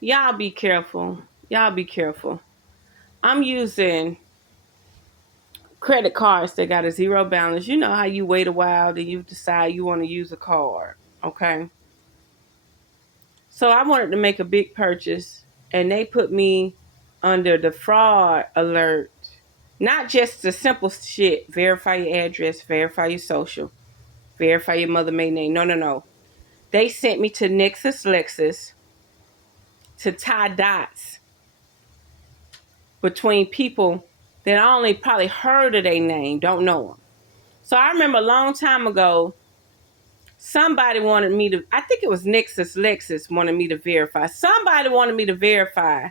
Y'all be careful. Y'all be careful. I'm using credit cards that got a zero balance. You know how you wait a while, then you decide you want to use a card. Okay. So I wanted to make a big purchase, and they put me under the fraud alert. Not just the simple shit, verify your address, verify your social, verify your mother maiden name. No, no, no. They sent me to Lexis to tie dots between people that I only probably heard of their name, don't know them. So I remember a long time ago, somebody wanted me to, I think it was Lexis wanted me to verify. Somebody wanted me to verify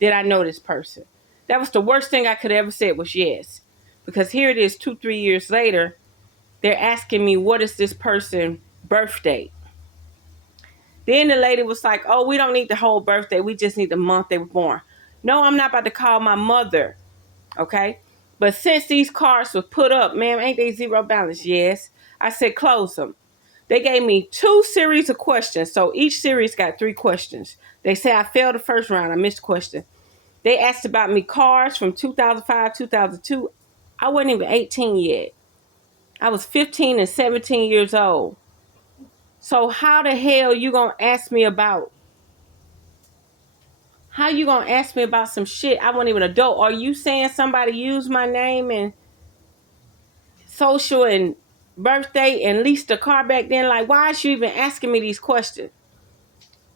that I know this person. That was the worst thing I could ever say was yes. Because here it is 2-3 years later, they're asking me, what is this person's birthday? Then the lady was like, oh, we don't need the whole birthday. We just need the month they were born. No, I'm not about to call my mother. Okay. But since these cards were put up, ma'am, ain't they zero balance? Yes. I said, close them. They gave me 2 series of questions. So each series got 3 questions. They say I failed the first round. I missed a question. They asked about me cards from 2005, 2002. I wasn't even 18 yet. I was 15 and 17 years old. So how the hell you gonna ask me about? How you gonna ask me about some shit I wasn't even adult? Are you saying somebody used my name and social and birthday and leased a car back then? Like, why is you even asking me these questions?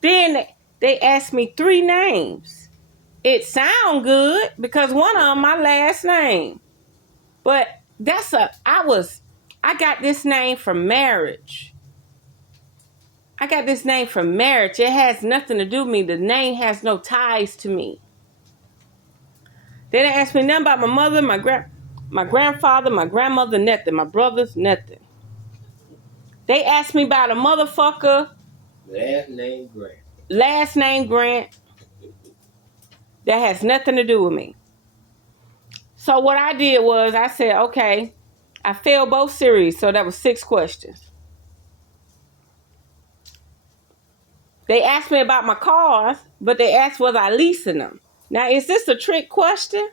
Then they asked me 3 names. It sound good because one of them my last name. But I got this name from marriage. I got this name from marriage. It has nothing to do with me. The name has no ties to me. They didn't ask me nothing about my mother, my grandfather, my grandmother, nothing. My brothers, nothing. They asked me about a motherfucker. Last name Grant. That has nothing to do with me. So what I did was I said, okay, I failed both series. So that was 6 questions. They asked me about my cars, but they asked was I leasing them. Now, is this a trick question?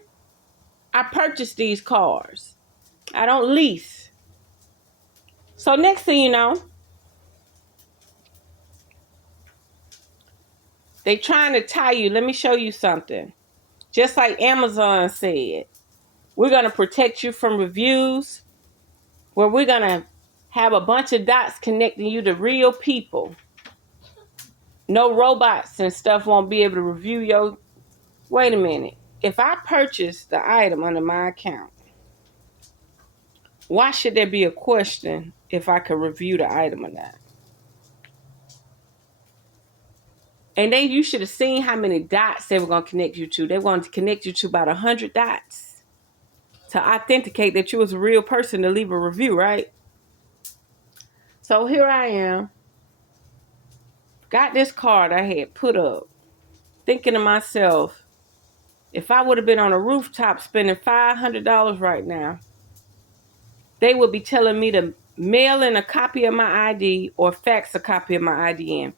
I purchased these cars. I don't lease. So next thing you know, they trying to tie you. Let me show you something. Just like Amazon said, we're going to protect you from reviews, where we're going to have a bunch of dots connecting you to real people. No robots and stuff won't be able to review your... Wait a minute. If I purchase the item under my account, why should there be a question if I can review the item or not? And then you should have seen how many dots they were going to connect you to. They wanted to connect you to about 100 dots to authenticate that you was a real person to leave a review, right? So here I am. Got this card I had put up, thinking to myself, if I would have been on a rooftop spending $500 right now, they would be telling me to mail in a copy of my ID or fax a copy of my ID in.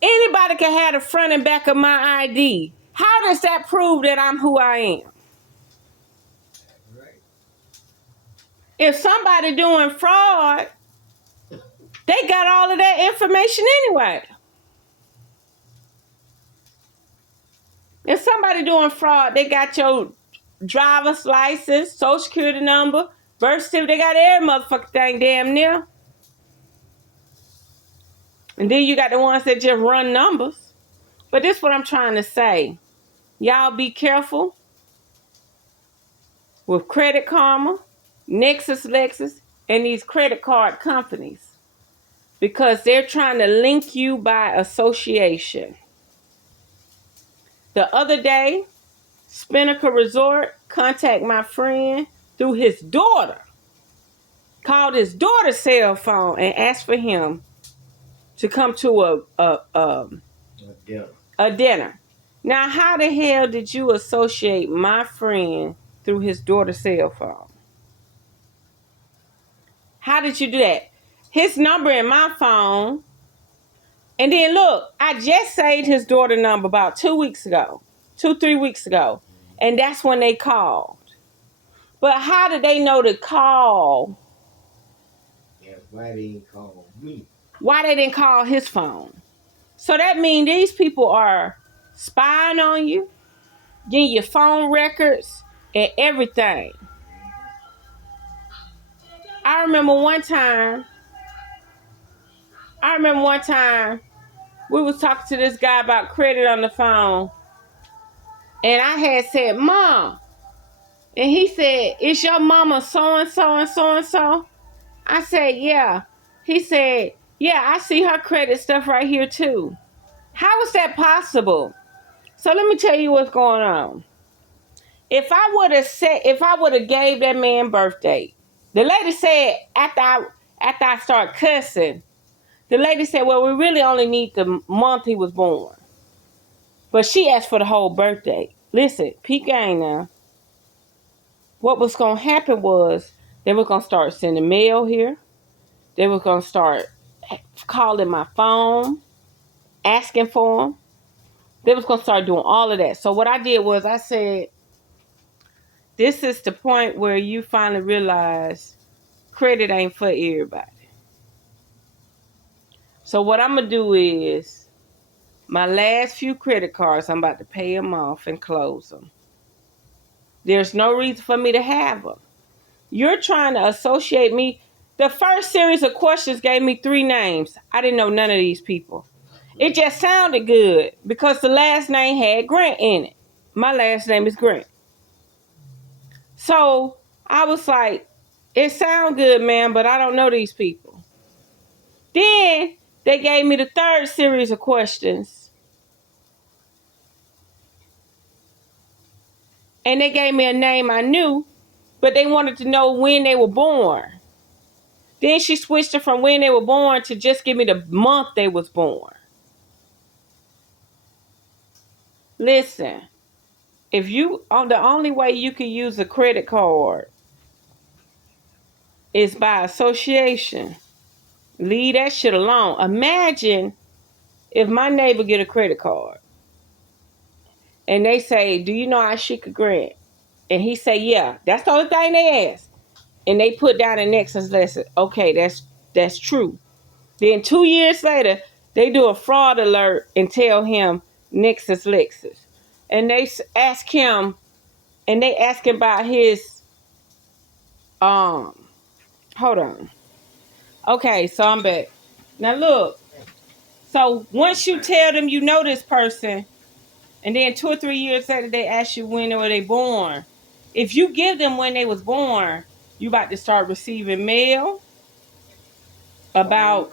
Anybody can have the front and back of my ID. How does that prove that I'm who I am? Right. If somebody doing fraud, they got all of that information anyway. If somebody doing fraud, they got your driver's license, social security number, birth certificate. They got every motherfucking thing damn near. And then you got the ones that just run numbers. But this is what I'm trying to say. Y'all be careful with Credit Karma, Lexis, and these credit card companies, because they're trying to link you by association. The other day, Spinnaker Resort contacted my friend through his daughter. Called his daughter's cell phone and asked for him to come to a dinner. Now, how the hell did you associate my friend through his daughter's cell phone? How did you do that? His number in my phone And then look, I just saved his daughter number about 2 weeks ago, 3 weeks ago. And that's when they called. But how did they know to call? Yeah, why they didn't call me? Why they didn't call his phone? So that means these people are spying on you, getting your phone records and everything. I remember one time we was talking to this guy about credit on the phone, and I had said, Mom, and he said, is your mama so-and-so and so-and-so? I said, yeah. He said, yeah, I see her credit stuff right here too. How is that possible? So let me tell you what's going on. If I would have gave that man birthday, the lady said after I start cussing, the lady said, well, we really only need the month he was born. But she asked for the whole birthday. Listen, peep game now. What was going to happen was they were going to start sending mail here. They were going to start calling my phone, asking for them. They was going to start doing all of that. So what I did was I said, this is the point where you finally realize credit ain't for everybody. So what I'm going to do is my last few credit cards, I'm about to pay them off and close them. There's no reason for me to have them. You're trying to associate me. The first series of questions gave me 3 names. I didn't know none of these people. It just sounded good because the last name had Grant in it. My last name is Grant. So I was like, it sounds good, man, but I don't know these people. Then they gave me the 3rd series of questions. And they gave me a name I knew, but they wanted to know when they were born. Then she switched it from when they were born to just give me the month they was born. Listen, if you the only way you can use a credit card is by association. Leave that shit alone. Imagine if my neighbor get a credit card and they say, do you know Ashika Grant? And he say, yeah. That's the only thing they ask. And they put down a Nexis lesson. Okay, that's true. Then 2 years later, they do a fraud alert and tell him Nexis Lexis. And they ask him, and they ask him about his, hold on. Okay, so I'm back. Now look, so once you tell them you know this person, and then 2 or 3 years later they ask you when were they born, if you give them when they was born, you about to start receiving mail about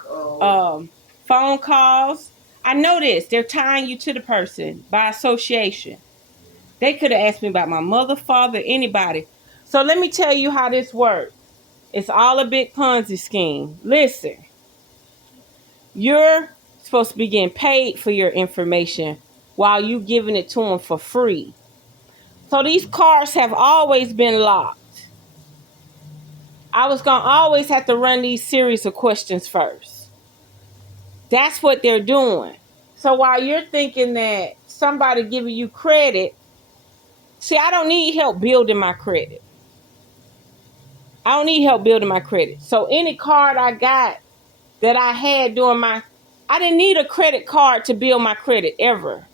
phone calls. I know this. They're tying you to the person by association. They could have asked me about my mother, father, anybody. So let me tell you how this works. It's all a big Ponzi scheme. Listen, you're supposed to be getting paid for your information while you giving it to them for free. So these cards have always been locked. I was going to always have to run these series of questions first. That's what they're doing. So while you're thinking that somebody giving you credit, see, I don't need help building my credit. I don't need help building my credit. So any card I got that I had during I didn't need a credit card to build my credit ever.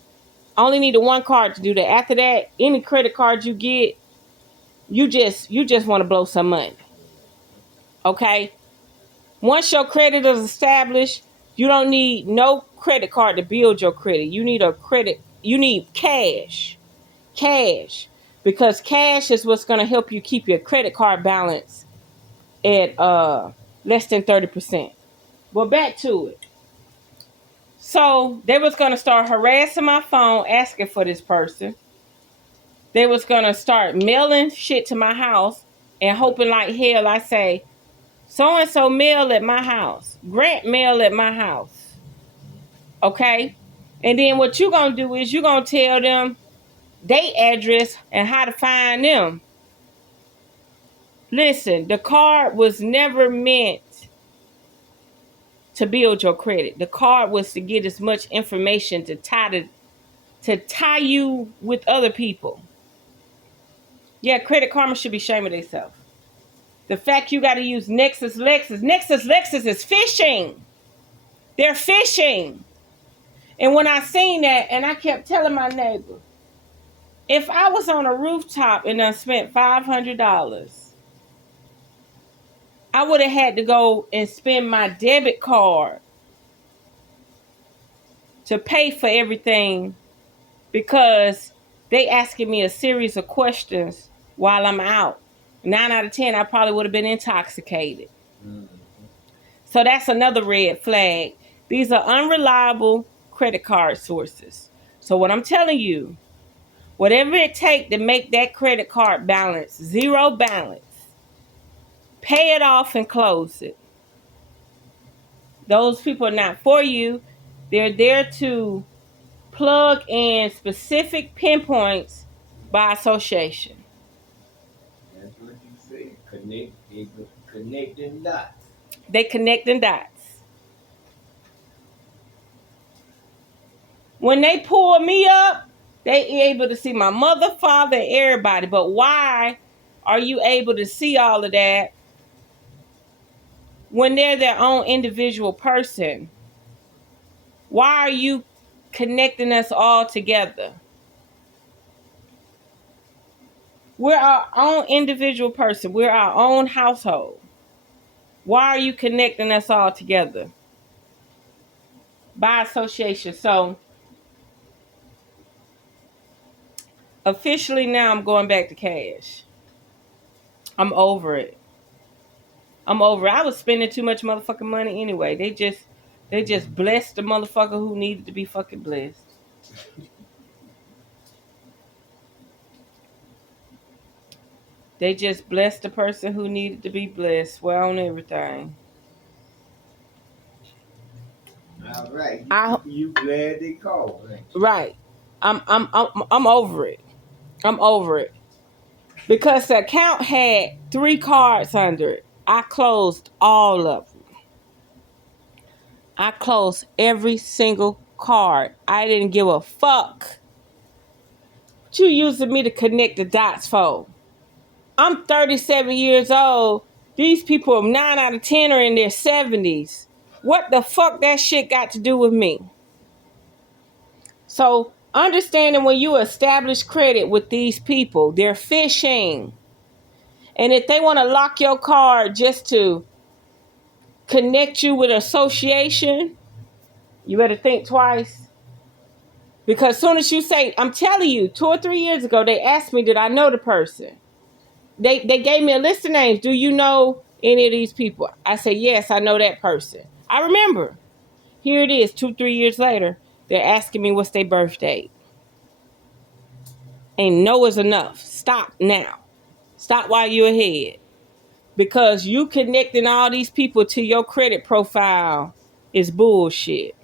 I only needed one card to do that. After that, any credit card you get, you just want to blow some money. Okay? Once your credit is established, you don't need no credit card to build your credit. You need cash. Cash. Because cash is what's going to help you keep your credit card balance at less than 30%. Well, back to it. So they was going to start harassing my phone, asking for this person. They was going to start mailing shit to my house and hoping like hell I say, so-and-so mail at my house. Grant mail at my house. Okay? And then what you going to do is you going to tell them their address and how to find them. Listen, the card was never meant to build your credit. The card was to get as much information to tie you with other people. Yeah, Credit Karma should be ashamed of themselves. The fact you got to use Nexis Lexis is phishing. They're phishing. And when I seen that, and I kept telling my neighbor, if I was on a rooftop and I spent $500, I would have had to go and spend my debit card to pay for everything because they asking me a series of questions while I'm out. 9 out of 10, I probably would have been intoxicated. Mm-hmm. So that's another red flag. These are unreliable credit card sources. So what I'm telling you, whatever it takes to make that credit card balance, zero balance, pay it off and close it. Those people are not for you. They're there to plug in specific pinpoints by association. That's what you say. Connecting dots. They connecting dots. When they pull me up, they able to see my mother, father, and everybody. But why are you able to see all of that when they're their own individual person? Why are you connecting us all together? We're our own individual person. We're our own household. Why are you connecting us all together? By association. So officially now I'm going back to cash. I'm over it. I was spending too much motherfucking money anyway. They just blessed the motherfucker who needed to be fucking blessed. They just blessed the person who needed to be blessed. Swear on everything. All right. You glad they called, right? I'm over it. I'm over it. Because the account had 3 cards under it. I closed all of them. I closed every single card. I didn't give a fuck what you using me to connect the dots for. I'm 37 years old. These people, 9 out of 10 are in their 70s. What the fuck that shit got to do with me? So understanding when you establish credit with these people, they're phishing. And if they want to lock your card just to connect you with association, you better think twice. Because as soon as you say, I'm telling you, 2 or 3 years ago, they asked me, did I know the person? They gave me a list of names. Do you know any of these people? I said, yes, I know that person. I remember. Here it is, 2, 3 years later. They're asking me what's their birth date. And no is enough. Stop now. Stop while you're ahead. Because you connecting all these people to your credit profile is bullshit.